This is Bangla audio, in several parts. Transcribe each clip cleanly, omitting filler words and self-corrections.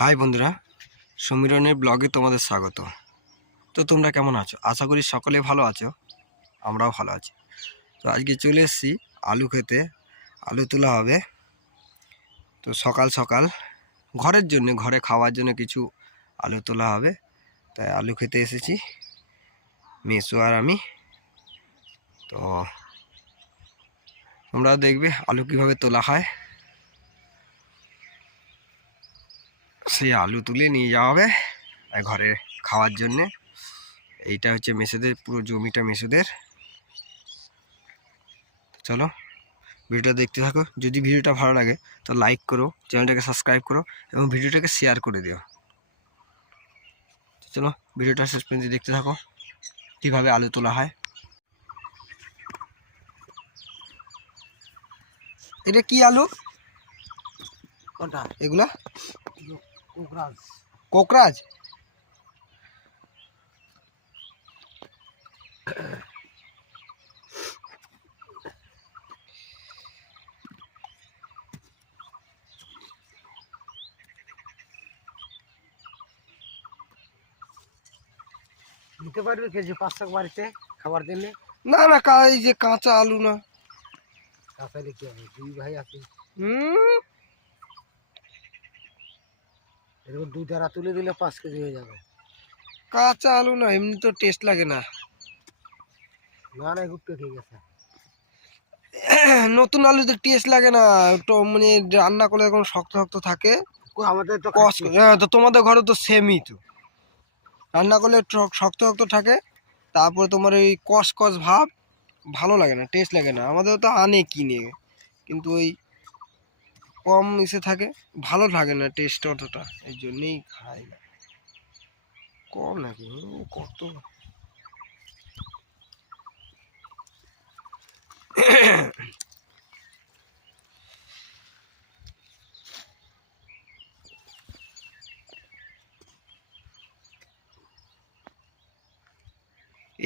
হাই বন্ধুরা, সমীরনের ব্লগে তোমাদের স্বাগত। তো তোমরা কেমন আছো? আশা করি সকলে ভালো আছো, আমরাও ভালো আছি। তো আজকে চলে এসেছি আলু খেতে। আলু তোলা হবে। তো সকাল সকাল ঘরে খাওয়ার জন্য কিছু আলু তোলা হবে, তাই আলু খেতে এসেছি মেসো আর আমি। তো তোমরা দেখবে আলু কিভাবে তোলা হয়। সেই আলু তুলে নিয়ে যাওয়া হবে ঘরে খাওয়ার জন্যে। এইটা হচ্ছে মেসোদের, পুরো জমিটা মেসোদের। চলো ভিডিওটা দেখতে থাকো। যদি ভিডিওটা ভালো লাগে তো লাইক করো, চ্যানেলটাকে সাবস্ক্রাইব করো এবং ভিডিওটাকে শেয়ার করে দিও। চলো ভিডিওটা শেষ পর্যন্ত দেখতে থাকো কীভাবে আলু তোলা হয়। এটা কি আলু? কোনটা এগুলা? কোকরাজ। কোকরাজ? নিতে পারবে কেজি 500 বাড়িতে খাবার দিলে? না না, এই যে কাঁচা আলু না। কাঁচালে কি হবে? দুই ভাই আছে, এরকম দুই ধারা তুলে দিলে 5 কেজি হয়ে যাবে। কাঁচা আলু না, এমনি তো টেস্ট লাগে না। না না, গুপ্ত ঠিক আছে। নতুন আলুতে টেস্ট লাগে না, একটু মানে রান্না করলে এরকম শক্ত শক্ত থাকে। আমাদের তো হ্যাঁ, তো তোমাদের ঘরে তো সেমই তো, রান্না করলে শক্ত শক্ত থাকে, তারপরে তোমার ওই কষ কষ ভাব, ভালো লাগে না, টেস্ট লাগে না। আমাদের তো আনে কিনে, কিন্তু ওই কম ইসে থাকে, ভালো লাগে না টেস্ট অতটা, এই জন্যেই খাই না। কম নাকি কত।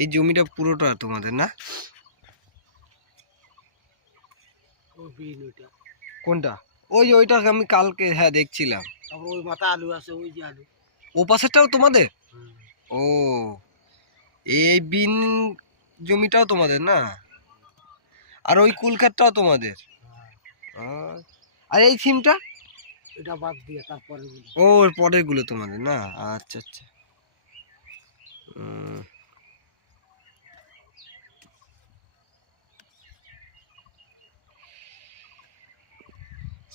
এই জমিটা পুরোটা তোমাদের না? কোনটা? ওইটা আমি কালকে হ্যাঁ দেখছিলাম। তারপর ওই মাথা আলু আছে, ওই যে আলু, ও পাশেরটাও তোমাদের? ও, এই বিন জমিটাও তোমাদের না? আর ওই কুলখাতটাও তোমাদের? আর এই সিমটা? এটা বাদ দিয়ে তারপরে ও, ওর পরের গুলো তোমাদের না? আচ্ছা আচ্ছা।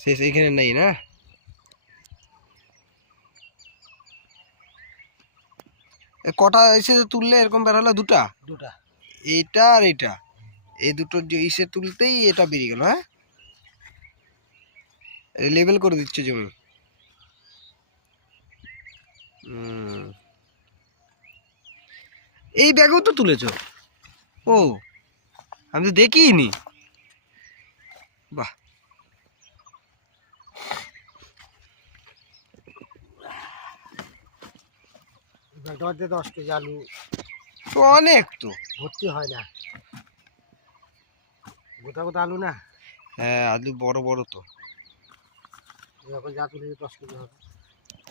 শেষ এইখানে নেই না? কটা এসে তুললে এরকম বেরোলো? দুটা? দুটা। এইটা আর এইটা, এই দুটো যে ইসে তুলতেই এটা বেরিয়ে গেল। হ্যাঁ, লেবেল করে দিচ্ছে জমি। এই ব্যাগও তো তুলেছ? ও, আমি তো দেখিনি। বাহ, ব্যাগটা 10 কেজি আলু তো অনেক তো। ভর্তি হয় না, গোটা গোটা আলু না। হ্যাঁ, আলু বড় বড় তো। এখন যা তুলে 10 কেজি হবে।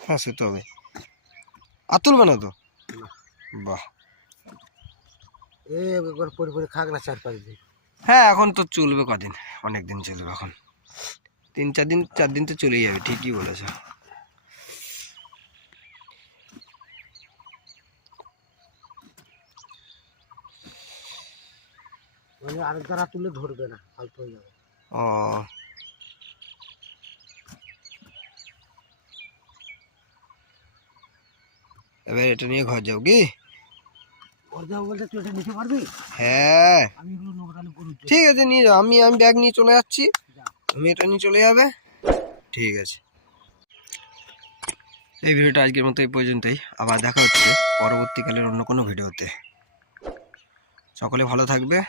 হ্যাঁ, সে তো হবে। আর তুলবে না তো? বাহ, একবার পরে পরে খাক না 4-5 দিন। হ্যাঁ, এখন তো চলবে কদিন, অনেক দিন চলবে এখন, 4 দিন তো চলেই যাবে। ঠিকই বলেছ। মানে আরেক ধারা তুলে ধরবে না, অল্প হয়ে যাবে। ও, এবার এটা নিয়ে ঘর যাও কি? ঘর যাবো বলতে তুই এটা নিতে পারবি? হ্যাঁ, আমি এগুলো নোংরানি করুন। ঠিক আছে, নিয়ে যাও। আমি ব্যাগ নিয়ে চলে যাচ্ছি, তুমি এটা নিয়ে চলে যাবে। ঠিক আছে, এই ভিডিওটা আজকের মতো এই পর্যন্তই। আবার দেখা হচ্ছে পরবর্তীকালের অন্য কোনো ভিডিওতে। সকলে ভালো থাকবে।